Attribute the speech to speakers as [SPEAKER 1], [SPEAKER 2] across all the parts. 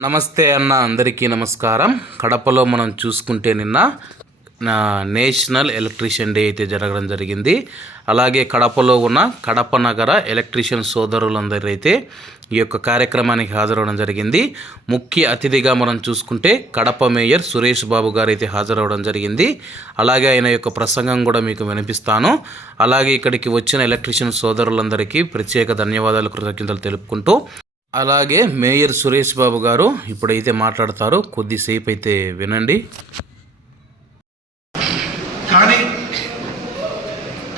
[SPEAKER 1] నమస్తే అన్న అందరికీ నమస్కారం. కడపలో మనం చూసుకుంటే నిన్న నా నేషనల్ ఎలక్ట్రీషియన్ డే అయితే జరగడం జరిగింది. అలాగే కడపలో ఉన్న కడప నగర ఎలక్ట్రీషియన్ సోదరులందరూ అయితే ఈ యొక్క కార్యక్రమానికి హాజరవడం జరిగింది. ముఖ్య అతిథిగా మనం చూసుకుంటే కడప మేయర్ సురేష్ బాబు గారు అయితే హాజరవడం జరిగింది. అలాగే ఆయన యొక్క ప్రసంగం కూడా మీకు వినిపిస్తాను. అలాగే ఇక్కడికి వచ్చిన ఎలక్ట్రీషియన్ సోదరులందరికీ ప్రత్యేక ధన్యవాదాలు కృతజ్ఞతలు తెలుపుకుంటూ అలాగే మేయర్ సురేష్ బాబు గారు ఇప్పుడైతే మాట్లాడతారు కొద్దిసేపు అయితే వినండి.
[SPEAKER 2] కానీ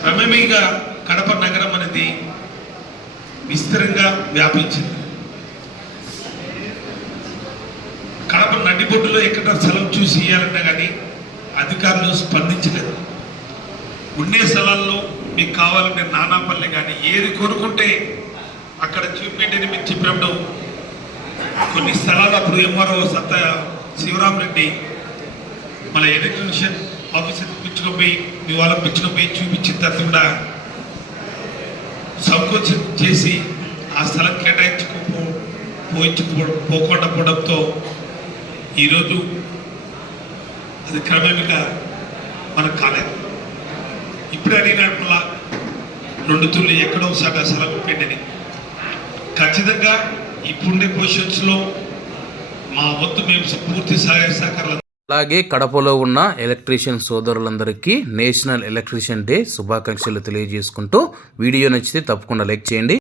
[SPEAKER 2] క్రమేమీగా కడప నగరం అనేది విస్తరంగా వ్యాపించింది. కడప నడిబొడ్డులో ఎక్కడ స్థలం చూసి ఇవ్వాలన్నా కానీ అధికారులు స్పందించలేదు. ఉండే స్థలాల్లో మీకు కావాలంటే నానాపల్లె కానీ ఏది కోరుకుంటే అక్కడ చూపెట్టేది మీరు చెప్పినప్పుడు కొన్ని స్థలాలు అప్పుడు ఎంఆర్ఓ సత్త శివరామరెడ్డి మన ఎలక్ట్రీషియన్ ఆఫీసర్ పిచ్చుకుపోయి మీ వాళ్ళకి పిచ్చుకుపోయి చూపించిన తర్వాత కూడా సంకోచం చేసి ఆ స్థలం కేటాయించుకోపో పోయించుకో పోకుండా పోవడంతో ఈరోజు అది క్రమేమిగా మనకు కాలేదు. ఇప్పుడు అడిగినట్లా రెండు తుళ్ళు ఎక్కడో ఒకసారి స్థలం పెట్టింది ఖచ్చితంగా ఇప్పుడుండే పొజిషన్స్లో మా వద్దు మేము పూర్తి సహాయ సహకారాలు
[SPEAKER 1] అలాగే కడపలో ఉన్న ఎలక్ట్రీషియన్ సోదరులందరికీ నేషనల్ ఎలక్ట్రీషియన్ డే శుభాకాంక్షలు తెలియజేసుకుంటూ వీడియో నచ్చితే తప్పకుండా లైక్ చేయండి.